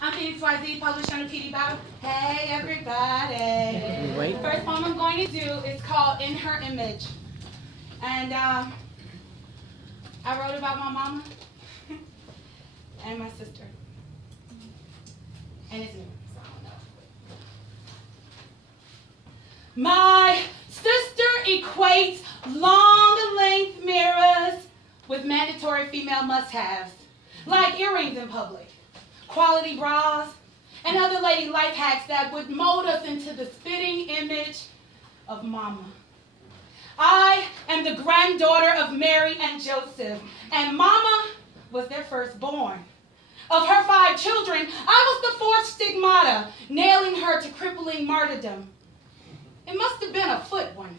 I'm Phoenix YZ, published under PD Battle. Hey, everybody. Wait. First poem I'm going to do is called In Her Image. And I wrote about my mama and my sister. And it's new, so I don't know. My sister equates long length mirrors with mandatory female must-haves, like earrings in public, quality bras, and other lady life hacks that would mold us into the spitting image of mama. I am the granddaughter of Mary and Joseph, and mama was their firstborn. Of her 5 children, I was the 4th stigmata, nailing her to crippling martyrdom. It must have been a foot one,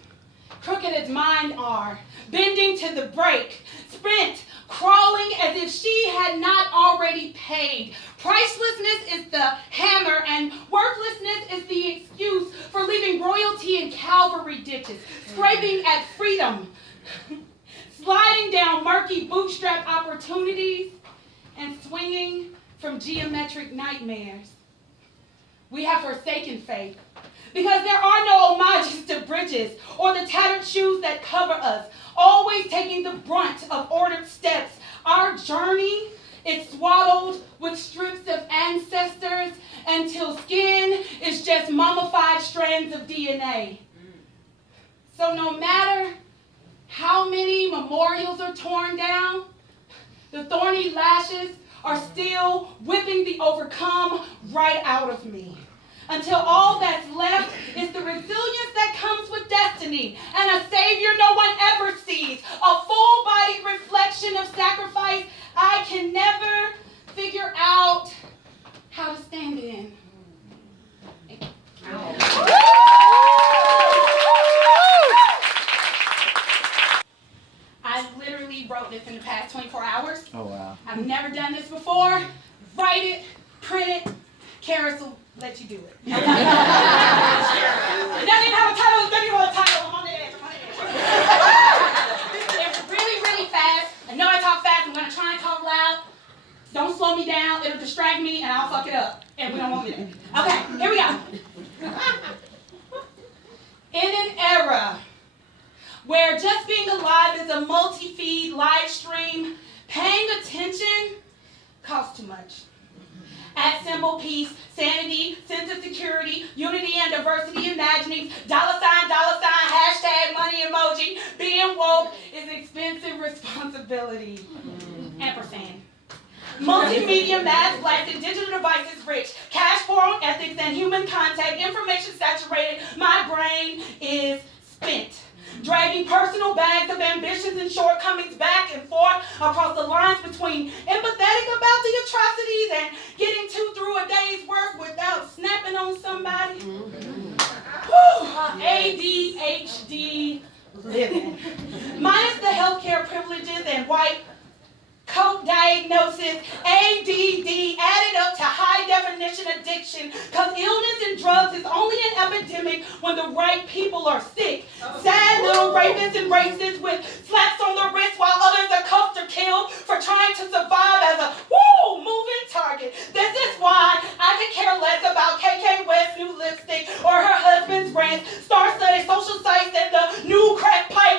crooked as mine are, bending to the break, spent, crawling as if she had not already paid. Pricelessness is the hammer, and worthlessness is the excuse for leaving royalty in Calvary ditches, scraping at freedom, sliding down murky bootstrap opportunities, and swinging from geometric nightmares. We have forsaken faith because there are no homages to bridges or the tattered shoes that cover us, always taking the brunt of ordered steps. Our journey is swaddled with strips of ancestors until skin is just mummified strands of DNA. So no matter how many memorials are torn down, the thorny lashes are still whipping the overcome right out of me, until all that's left is the resilience that comes with destiny and a savior no one ever sees, a full-bodied reflection of sacrifice I can never figure out how to stand in. I literally wrote this in the past 24 hours. Oh, wow. I've never done this before. Write it, print it, Karis will let you do it. It doesn't even have a title, it doesn't even have a title. I'm on the edge, It's really, really fast. I know I talk fast, I'm gonna try and talk loud. Don't slow me down, it'll distract me and I'll fuck it up. And we don't want me to. Okay, here we go. In an era where just being alive is a multi-feed live stream, paying attention costs too much. At symbol peace, sanity, sense of security, unity and diversity imaginings, $, hashtag money emoji, being woke is expensive responsibility. Ampersand. Multimedia, mass blasted, digital devices rich, cash poor on ethics and human contact, information saturated, my brain is spent. Dragging personal bags of ambitions and shortcomings back and forth across the lines between empathetic about the atrocities and getting through a day's work without snapping on somebody. ADHD living. Minus the healthcare privileges and white coat diagnosis, ADD added up to high definition addiction, because illness and drugs is only an epidemic when the right people are sick. Sad little rapists and racists with slaps on their wrists while others are cuffed or killed for trying to survive as a moving target. This is why I could care less about KK West's new lipstick or her husband's rants, star-studded social sites and the new crack pipe.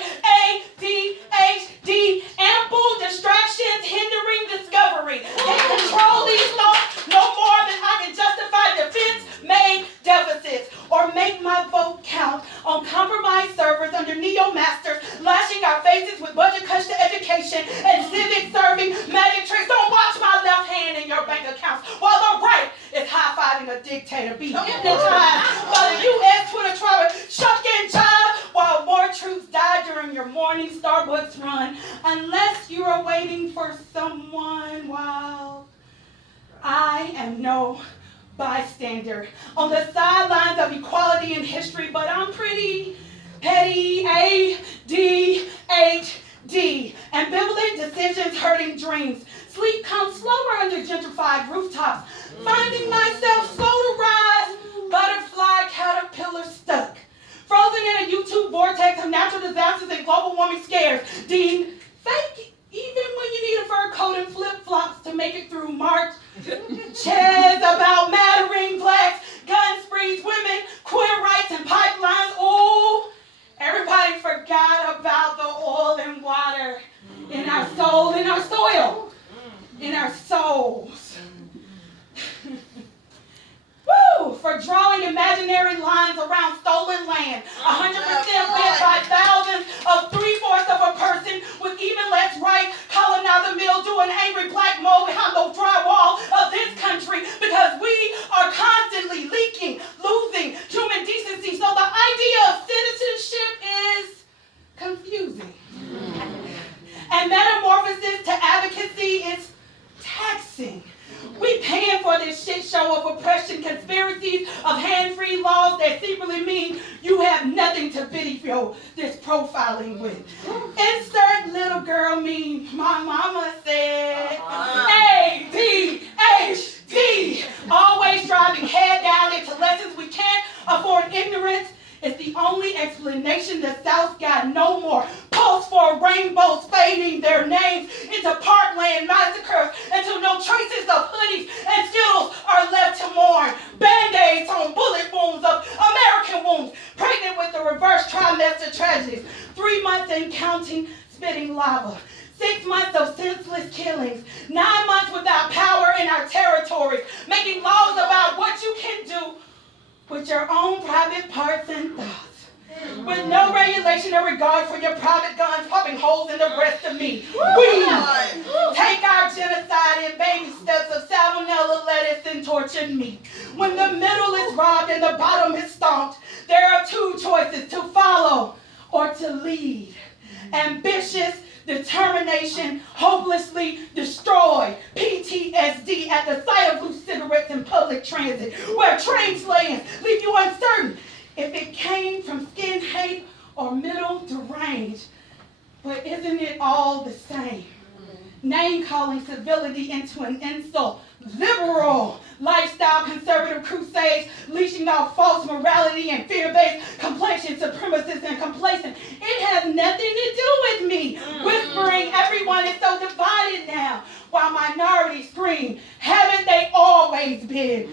ADHD, ample distractions hindering discovery. Can control these thoughts no more than I can justify defense-made deficits or make my vote count on compromised servers under neo-masters, lashing our faces with budget cuts to education and civic serving magic tricks. Don't watch my left hand in your bank accounts while the right is high-fiving a dictator. Be hypnotized by the U.S. Twitter troll, shuck and jive while more troops die during your morning Starbucks run, unless you are waiting for someone while I am no bystander on the sidelines of equality in history, but I'm pretty petty. ADHD, ambivalent decisions hurting dreams. Sleep comes slower under gentrified rooftops, finding myself slow to rise, butterfly caterpillar stuck. Frozen in a YouTube vortex of natural disasters and global warming scares, deemed fake even when you need a fur coat and flip-flops to make it through March. Chairs drawing imaginary lines around stolen land. 100% bid by thousands of 3/4 of a person with even less rights, colonizer mildew and angry black mold behind the drywall of this country because we are constantly leaking, losing human decency. So the idea of citizenship is confusing. And metamorphosis to advocacy is taxing. We paying for this shit show of oppression, conspiracies of hand-free laws that secretly mean you have nothing to video this profiling with. Insert little girl meme. My mama said, ADHD. Always driving head down into lessons we can't afford. Ignorance is the only explanation the South got no more. Posts for rainbows fading their names into parkland massacres until no traces of hoodies and Skittles are left to mourn. Band-aids on bullet wounds of American wounds, pregnant with the reverse trimester tragedies. 3 months and counting, spitting lava. 6 months of senseless killings. 9 months without power in our territories, making laws about what you can do with your own private parts and thoughts. With no regulation or regard for your private guns popping holes in the breast of me. We take our genocide in baby steps of salmonella, lettuce, and tortured meat. When the middle is robbed and the bottom is stomped, there are 2 choices: to follow or to lead. Ambitious determination, hopelessly destroyed. PTSD at the sight of loose cigarettes in public transit, where train slayings leave you uncertain if it came from skin hate or middle deranged. But isn't it all the same? Name-calling civility into an insult. Liberal lifestyle conservative crusades, leashing off false morality and fear-based complexion, supremacist and complacent. It has nothing to do with me. Whispering everyone is so divided now, while minorities scream, haven't they always been?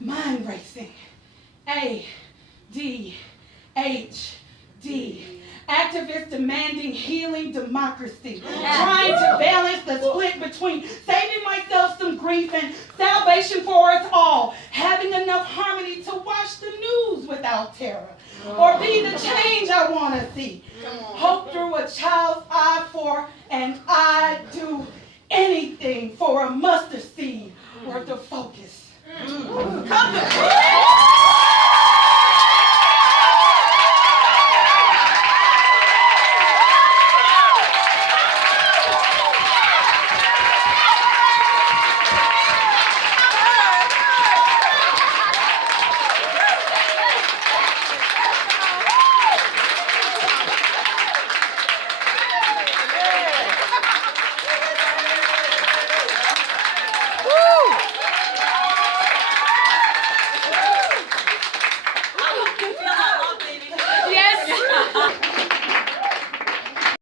Mind racing. ADHD. Activists demanding healing democracy, trying to balance the split between saving myself some grief and salvation for us all, having enough harmony to watch the news without terror, or be the change I want to see. Hope through a child's eye for, and I'd do anything for a mustard seed worth of focus. Come to